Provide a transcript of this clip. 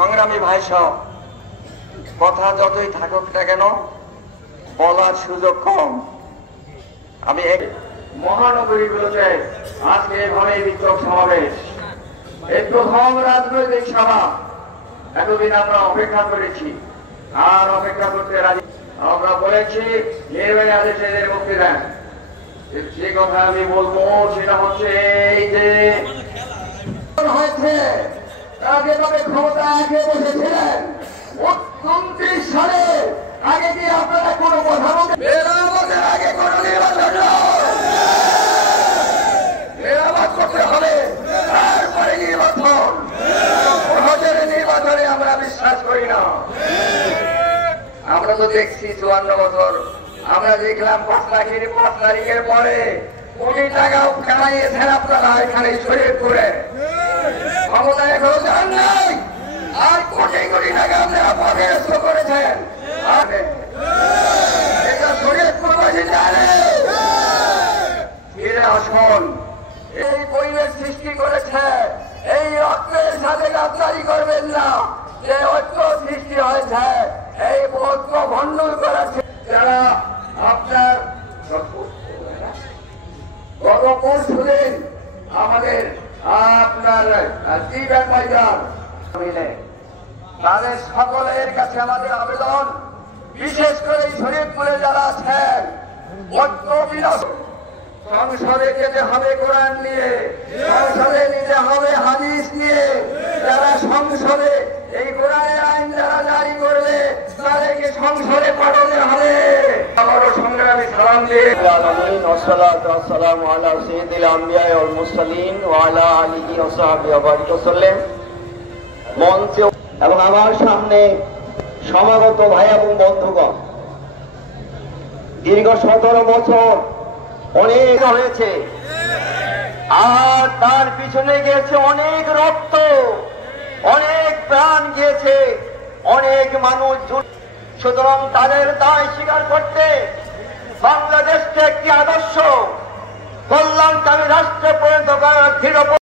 সংগ্রামী ভাই সব কথা যতই থাকুক না কেন বলার সুযোগ কম। আমি মহানগরীগুলোতে আজকে এভাবে বিক্ষোভ সমাবেশ, এই প্রথম রাজনৈতিক সভা। এতদিন আমরা অপেক্ষা করেছি, আর অপেক্ষা করতে রাজি। আমরা বলেছি নির্বাহী আদেশে এদের মুক্তি দেন। যে কথা আমি বলবো সেটা হচ্ছে এই যে হয়েছে তারা যেভাবে ক্ষমতা আগে বসেছিলেন 29 সালে আগে কি আপনারা কোনো কথা বলতে মেরামতের আগে কোনো নির্বাচন মেরামত করতে হবে, তারপরে নির্বাচন। নির্বাচনে আমরা বিশ্বাস করি না। আমরা তো দেখছি 54 বছর, আমরা দেখলাম 5 তারিখের পরে কোটি টাকা কামাইয়েছেন আপনারা এখানে শরীর করে ক্ষমতা এখনো যান নাই, আর কোটি কোটি টাকা আপনারা পকেট করেছেন। এটা শরীর প্রবাসী জানে। ফিরে আসুন, এই পরিবেশ সৃষ্টি করেছে, এই রক্তের সাথে গাদ্দারি করবেন না। যে ঐক্য সৃষ্টি হয়েছে এই ঐক্য ভণ্ডুল করেছে যারা আপনার গত পরশুদিন আমাদের আপনার চিফ অ্যাডভাইজার তাদের সকলের কাছে আমাদের আবেদন, বিশেষ করে শরীয়তপুরে যারা আছেন ঐক্য বিরাজ। সংসদে যেতে হবে কোরআন নিয়ে, সংসদে নিতে হবে হাদিস নিয়ে। যারা সংসদে এই কোরআনের আইন যারা জারি করবে তাদেরকে সংসদে পাঠাতে হবে। আমার সংগ্রামী সালাম দিয়ে والصلاة والسلام على سيد الأنبياء والمرسلين وعلى آله وصحبه وسلم। মঞ্চে এবং আমার সামনে সমাগত ভাই এবং বন্ধুগণ, দীর্ঘ 17 বছর অনেক হয়েছে, আর তার পিছনে গিয়েছে অনেক রক্ত, অনেক প্রাণ গিয়েছে, অনেক মানুষ। সুতরাং তাদের দায় স্বীকার করতে বাংলাদেশকে একটি আদর্শ কল্যাণকামী রাষ্ট্রে পরিণত করার দৃঢ়